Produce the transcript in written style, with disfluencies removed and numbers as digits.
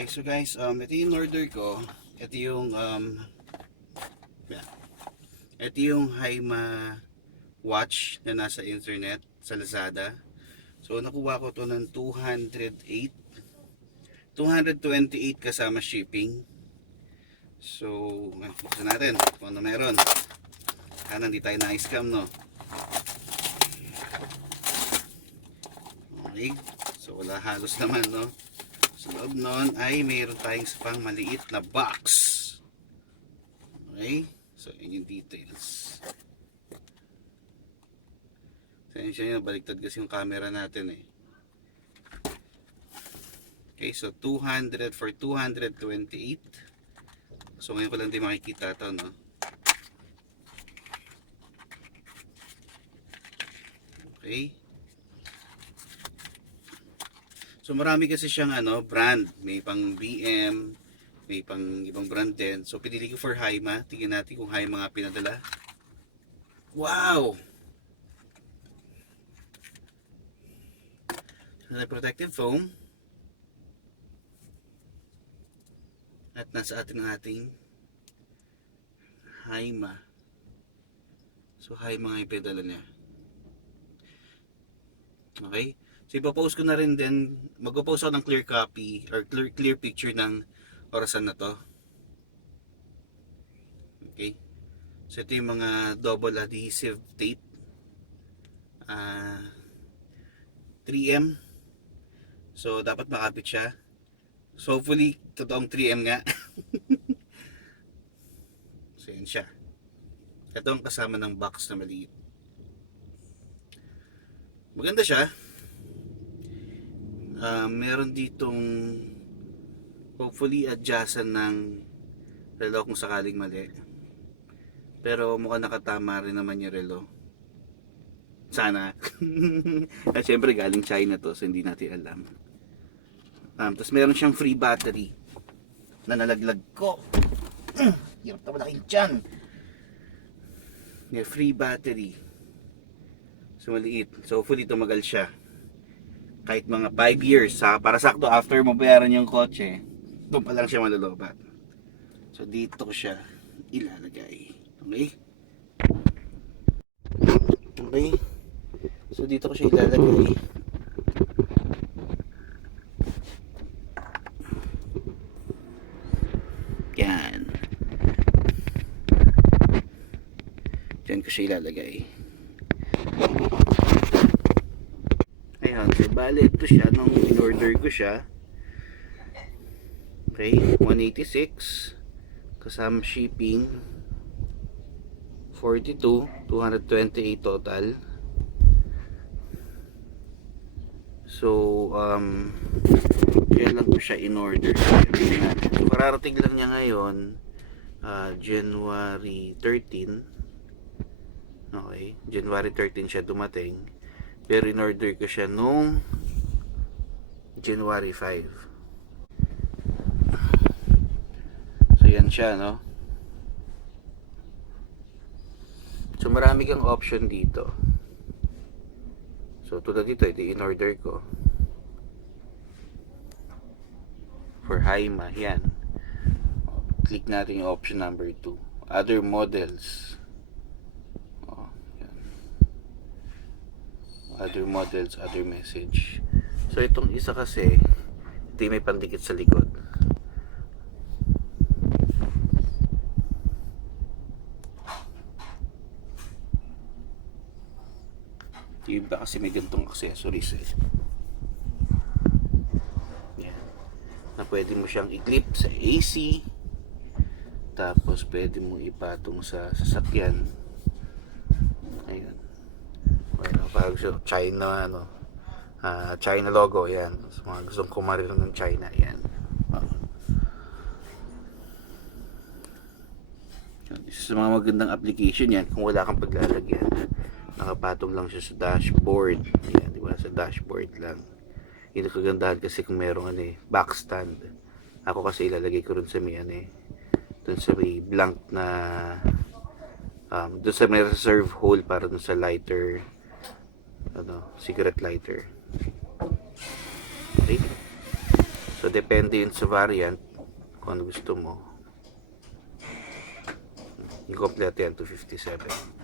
Okay, so guys, ito yung order ko. Ito yung yeah. Ito yung Haima watch na nasa internet sa Lazada. So nakuha ko to ng 208, 228 kasama shipping. So buksan natin kung ano meron. Sana hindi tayo na-scam, no? Okay, so wala halos naman, no? Sa loob nun ay mayroon tayong pang maliit na box. Okay, so yun yung details. Sensya nyo, baliktad kasi yung camera natin eh. Okay, so 200 for 228. So ngayon ko lang din makikita to, no? Okay. So marami kasi siyang brand, may pang BM, may pang ibang brand din. So pinili ko for Haima. Tingnan natin kung Haima nga pinadala. Wow! So, protective foam. At nasa atin ang ating Haima. So Haima nga yung pinadala niya. Okay? So ipopost ko na rin din, magpo-post ako ng clear copy or clear picture ng orasan na to. Okay? So ito yung mga double adhesive tape. 3M. So dapat makapit siya. So hopefully totoong 3M nga. So yun siya. Ito ang kasama ng box na maliit. Maganda siya. Meron ditong hopefully adjustan ng relo kung sakaling mali, pero mukhang nakatama rin naman yung relo sana. At syempre galing China to, so hindi natin alam. Tapos meron siyang free battery na nalaglag ko. Hirap na malaking dyan. May free battery, so maliit, so hopefully tumagal siya kahit mga 5 years, para sakto after mo bayaran yung kotse, doon pa lang siya malulubat. So dito ko siya ilalagay. Okay? Okay? So dito ko siya ilalagay. Yan. Diyan ko siya ilalagay. Ayan, so bali ito siya nung in-order ko siya. Okay, 186 kasama shipping, 42, 228 total. So kaya lang ko siya in-order. So kararating lang niya ngayon, January 13. Okay, January 13 siya dumating. Pero in-order ko siya nung January 5. So yan siya, no? So marami kang option dito. So tulad dito, ito in-order ko for Haima, yan. Click natin yung option number 2, other models. Other models, other message. So itong isa kasi, ito yung may pandikit sa likod. Ito yung iba kasi may gantong accessories eh. Yan. Na pwede mo siyang i-clip sa AC. Tapos pwede mo ipatong sa sasakyan. Ayun. Parang China, China logo, yan. So, mga gustong kumaril ng China, yan. Isa sa mga magandang application yan kung wala kang paglalagyan. Nakapatong lang siya sa dashboard. Yan, di ba? Sa dashboard lang. Yun ang kagandahan kasi kung merong back stand. Ako kasi ilalagay ko rin sa may dun sa may blank na dun sa may reserve hole para dun sa lighter, cigarette lighter. Okay, So depende yun sa variant kung ano gusto mo. Yung kompleto yan, 257.